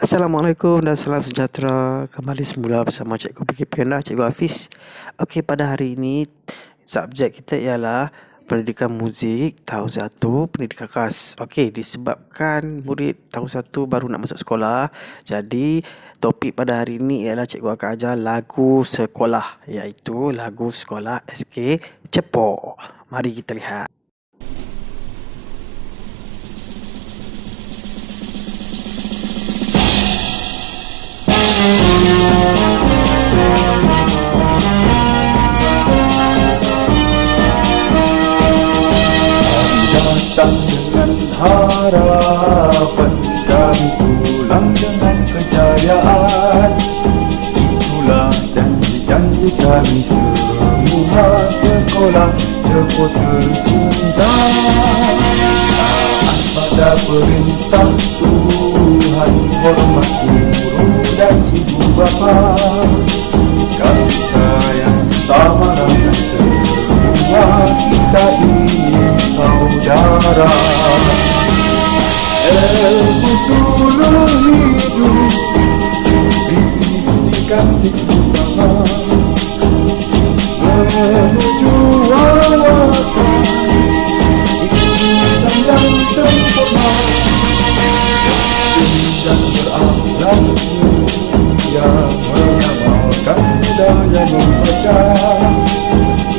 Assalamualaikum dan salam sejahtera. Kembali semula bersama Cikgu Fikir Piana, Cikgu Hafiz. Okey, pada hari ini Subjek kita ialah Pendidikan Muzik Tahun 1 Pendidikan Khas. Okey, disebabkan murid tahun 1 baru nak masuk sekolah Jadi, topik pada hari ini ialah Cikgu akan ajar lagu sekolah Iaitu lagu sekolah SK Cepo Mari kita lihat Tuhan Hormat guru dan ibu bapa Dan berakhlak mulia Mengamalkan budaya membaca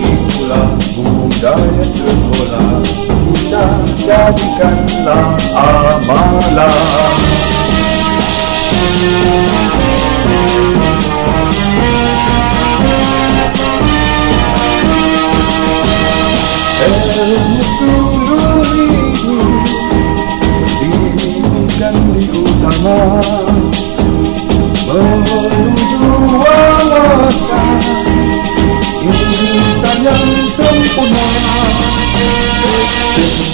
Itulah budaya sekolah Kita. Jadikanlah amalan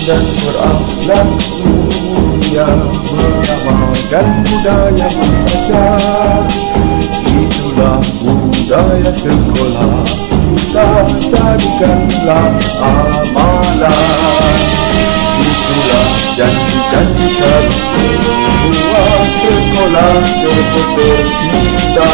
dan berakhlak mulia Mengamalkan budaya membaca Itulah budaya sekolah. Kita jadikanlah amalan. Itulah janji-janji semua Sekolah cukup tercinta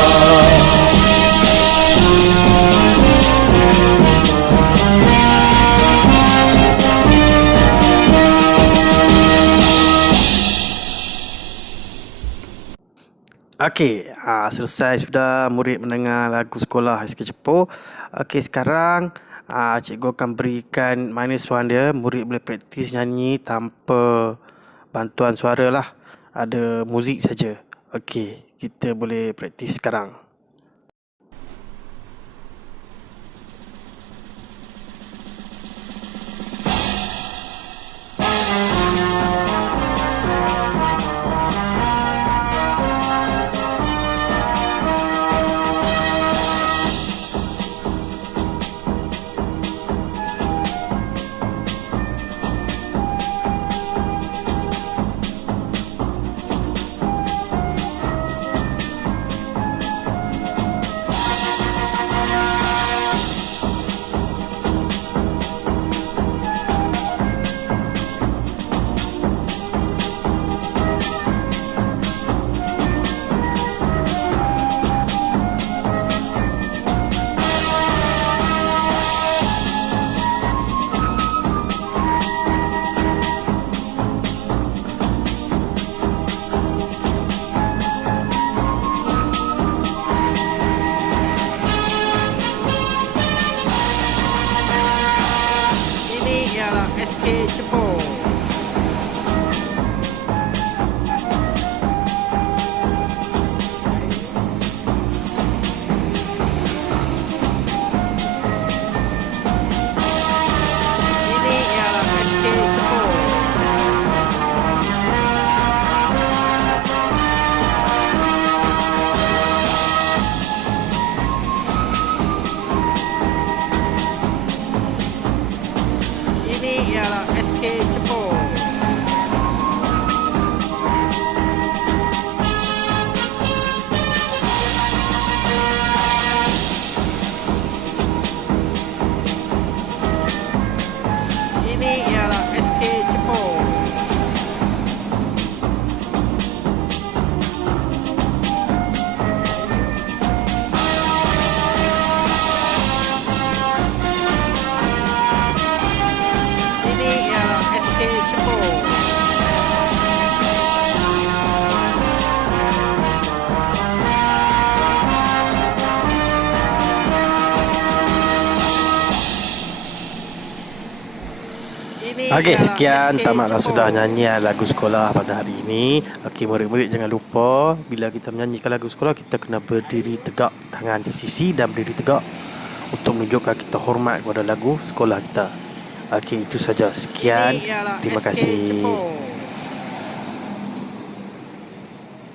Okey, ha, selesai sudah murid mendengar lagu sekolah SK Cepo. Okey, sekarang ha, cikgu akan berikan minus one dia. Murid boleh praktis nyanyi tanpa bantuan suara lah. Ada muzik saja. Okey, kita boleh praktis sekarang. Ialah SK Cepo. kids to pull. Okey, sekian tamatlah sudah nyanyian lagu sekolah pada hari ini. Okey, murid-murid jangan lupa bila kita menyanyikan lagu sekolah kita kena berdiri tegak, tangan di sisi dan berdiri tegak untuk menunjukkan kita hormat kepada lagu sekolah kita. Okey, itu saja. Sekian. Terima kasih.